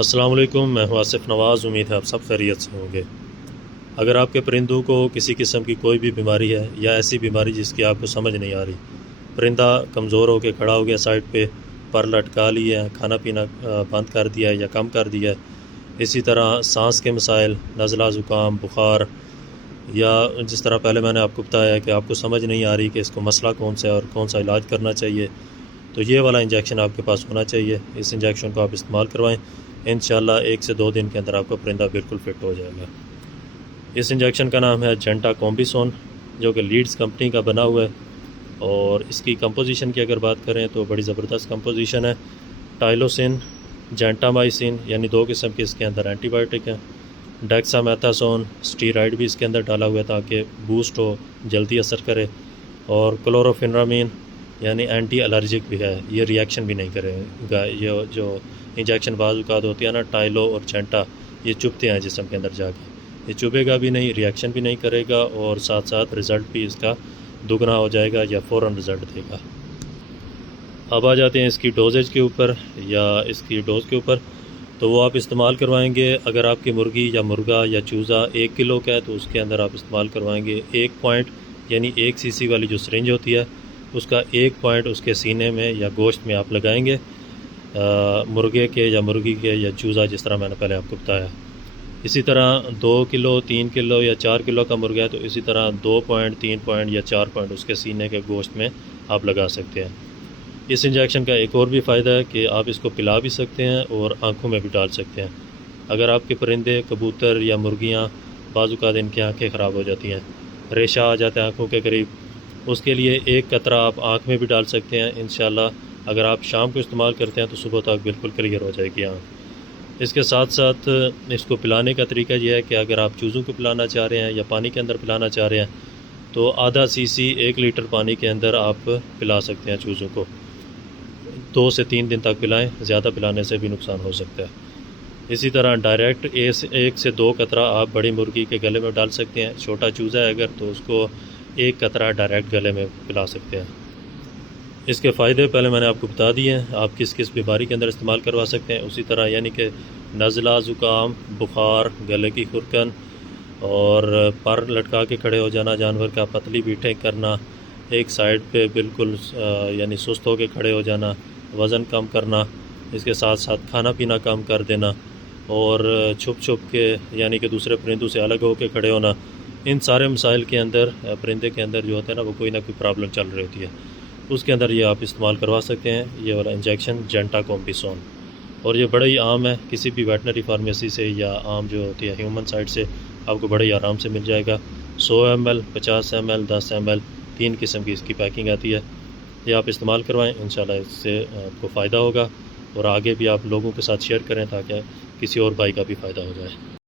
السلام علیکم، میں ہوں آصف نواز۔ امید ہے آپ سب خیریت سے ہوں گے۔ اگر آپ کے پرندوں کو کسی قسم کی کوئی بھی بیماری ہے یا ایسی بیماری جس کی آپ کو سمجھ نہیں آ رہی، پرندہ کمزور ہو کے کھڑا ہو گیا سائڈ پہ، پر لٹکا لی ہے، کھانا پینا بند کر دیا ہے یا کم کر دیا ہے، اسی طرح سانس کے مسائل، نزلہ، زکام، بخار، یا جس طرح پہلے میں نے آپ کو بتایا کہ آپ کو سمجھ نہیں آ رہی کہ اس کو مسئلہ کون سا ہے اور کون سا علاج کرنا چاہیے، تو یہ والا انجیکشن آپ کے پاس ہونا چاہیے۔ اس انجیکشن کو آپ استعمال کروائیں، انشاءاللہ 1 سے 2 دن کے اندر آپ کا پرندہ بالکل فٹ ہو جائے گا۔ اس انجیکشن کا نام ہے جنٹا کومبیسون، جو کہ لیڈز کمپنی کا بنا ہوا ہے، اور اس کی کمپوزیشن کی اگر بات کریں تو بڑی زبردست کمپوزیشن ہے۔ ٹائلوسن، جینٹامائسن، یعنی 2 قسم کے اس کے اندر اینٹی بائیوٹک ہیں، ڈیکسا میتھاسون، اسٹیرائڈ بھی اس کے اندر ڈالا ہوا ہے تاکہ بوسٹ ہو، جلدی اثر کرے، اور کلوروفینرامین یعنی اینٹی الرجک بھی ہے، یہ ریئیکشن بھی نہیں کرے گا۔ یہ جو انجیکشن بعض اوقات ہوتی ہے نا، ٹائلو اور جینٹا، یہ چبھتے ہیں جسم کے اندر جا کے، یہ چبھے گا بھی نہیں، ریئیکشن بھی نہیں کرے گا، اور ساتھ ساتھ رزلٹ بھی اس کا دگنا ہو جائے گا یا فوراً رزلٹ دے گا۔ اب آ جاتے ہیں اس کی ڈوزیج کے اوپر یا اس کی ڈوز کے اوپر، تو وہ آپ استعمال کروائیں گے اگر آپ کی مرغی یا مرغا یا چوزا 1 کلو کا ہے تو اس کے اندر آپ استعمال کروائیں گے 1 پوائنٹ، یعنی 1 cc والی جو سرنج ہوتی ہے اس کا 1 پوائنٹ اس کے سینے میں یا گوشت میں آپ لگائیں گے، مرغے کے یا مرغی کے یا چوزا، جس طرح میں نے پہلے آپ کو بتایا۔ اسی طرح 2 کلو، 3 کلو یا 4 کلو کا مرغا ہے تو اسی طرح 2 پوائنٹ، 3 پوائنٹ یا 4 پوائنٹ اس کے سینے کے گوشت میں آپ لگا سکتے ہیں۔ اس انجیکشن کا ایک اور بھی فائدہ ہے کہ آپ اس کو پلا بھی سکتے ہیں اور آنکھوں میں بھی ڈال سکتے ہیں۔ اگر آپ کے پرندے، کبوتر یا مرغیاں، بعض اوقات ان کی آنکھیں خراب ہو جاتی ہیں، ریشہ آ جاتا ہے آنکھوں کے قریب، اس کے لیے 1 قطرہ آپ آنکھ میں بھی ڈال سکتے ہیں۔ انشاءاللہ اگر آپ شام کو استعمال کرتے ہیں تو صبح تک بالکل کلیئر ہو جائے گی آنکھ۔ اس کے ساتھ ساتھ اس کو پلانے کا طریقہ یہ ہے کہ اگر آپ چوزوں کو پلانا چاہ رہے ہیں یا پانی کے اندر پلانا چاہ رہے ہیں تو آدھا cc 1 لیٹر پانی کے اندر آپ پلا سکتے ہیں چوزوں کو۔ 2 سے 3 دن تک پلائیں، زیادہ پلانے سے بھی نقصان ہو سکتا ہے۔ اسی طرح ڈائریکٹ 1 سے 2 قطرہ آپ بڑی مرغی کے گلے میں ڈال سکتے ہیں، چھوٹا چوزا ہے اگر تو اس کو 1 قطرہ ڈائریکٹ گلے میں پلا سکتے ہیں۔ اس کے فائدے پہلے میں نے آپ کو بتا دیے ہیں، آپ کس کس بیماری کے اندر استعمال کروا سکتے ہیں۔ اسی طرح یعنی کہ نزلہ، زکام، بخار، گلے کی خرکن، اور پر لٹکا کے کھڑے ہو جانا جانور کا، پتلی بیٹھیں کرنا، ایک سائیڈ پہ بالکل یعنی سست ہو کے کھڑے ہو جانا، وزن کم کرنا، اس کے ساتھ ساتھ کھانا پینا کم کر دینا، اور چھپ چھپ کے یعنی کہ دوسرے پرندوں سے الگ ہو کے کھڑے ہونا، ان سارے مسائل کے اندر پرندے کے اندر جو ہوتا ہے نا وہ کوئی نہ کوئی پرابلم چل رہی ہوتی ہے، اس کے اندر یہ آپ استعمال کروا سکتے ہیں یہ والا انجیکشن جنٹا کومبیسون۔ اور یہ بڑا ہی عام ہے، کسی بھی ویٹنری فارمیسی سے یا عام جو ہوتی ہے ہیومن سائٹ سے آپ کو بڑے ہی آرام سے مل جائے گا۔ 100 ml، 50 ml، 10 ml، 3 قسم کی اس کی پیکنگ آتی ہے۔ یہ آپ استعمال کروائیں، انشاءاللہ اس سے آپ کو فائدہ ہوگا، اور آگے بھی آپ لوگوں کے ساتھ شیئر کریں تاکہ کسی اور بھائی کا بھی فائدہ ہو جائے۔